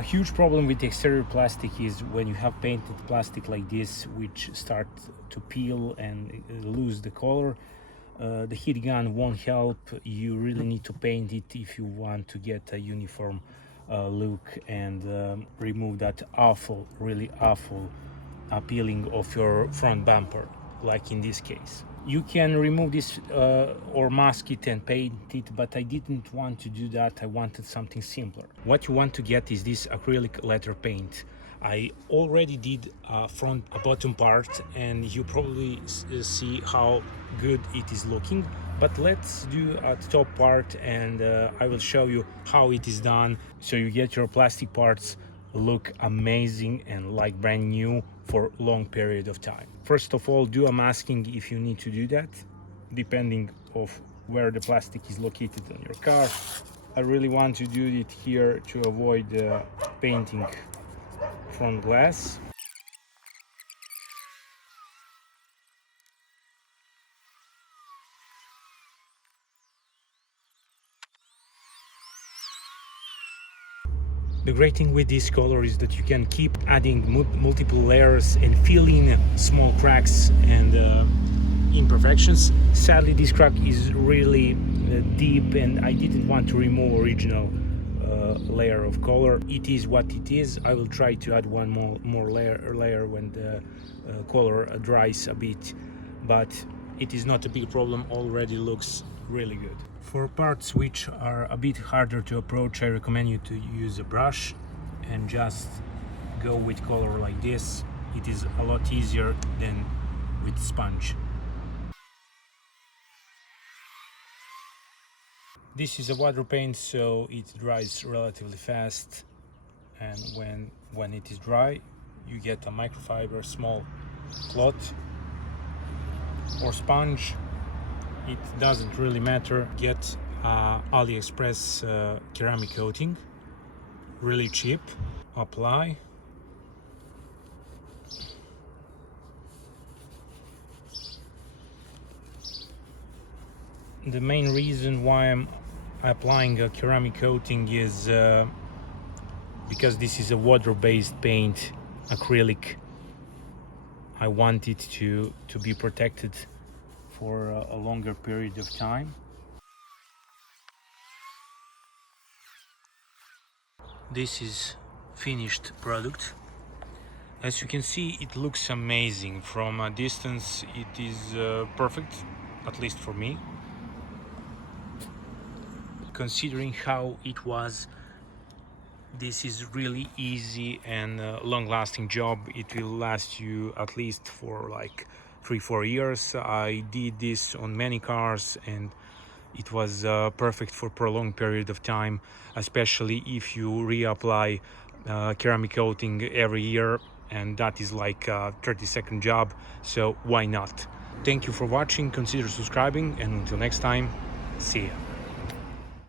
A huge problem with exterior plastic is when you have painted plastic like this, which start to peel and lose the color. The heat gun won't help. You really need to paint it if you want to get a uniform look and remove that really awful peeling of your front bumper, like in this case. You can remove this or mask it and paint it, but I didn't want to do that. I wanted something simpler. What you want to get is this acrylic leather paint. I already did a bottom part, and you probably see how good it is looking, but let's do a top part, and I will show you how it is done, so you get your plastic parts look amazing and like brand new for long period of time. First of all, do a masking if you need to do that, depending of where the plastic is located on your car. I really want to do it here to avoid painting front glass. The great thing with this color is that you can keep adding multiple layers and fill in small cracks and imperfections. Sadly, this crack is really deep, and I didn't want to remove original layer of color. It is what it is. I will try to add one more layer when the color dries a bit, but it is not a big problem. Already looks really good. For parts which are a bit harder to approach, I recommend you to use a brush and just go with color like this. It is a lot easier than with sponge. This is a water paint, so it dries relatively fast, and when it is dry, you get a microfiber small cloth or sponge. It doesn't really matter. Get AliExpress ceramic coating, really cheap. Apply. The main reason why I'm applying a ceramic coating is because this is a water-based paint, acrylic. I want it to be protected for a longer period of time. This is finished product. As you can see, it looks amazing. From a distance it is perfect, at least for me. Considering how it was, this is really easy and long-lasting job. It will last you at least for like 3-4 years. I did this on many cars, and it was perfect for prolonged period of time, especially if you reapply ceramic coating every year, and that is like a 30-second job, so why not? Thank you for watching, consider subscribing, and until next time, see ya.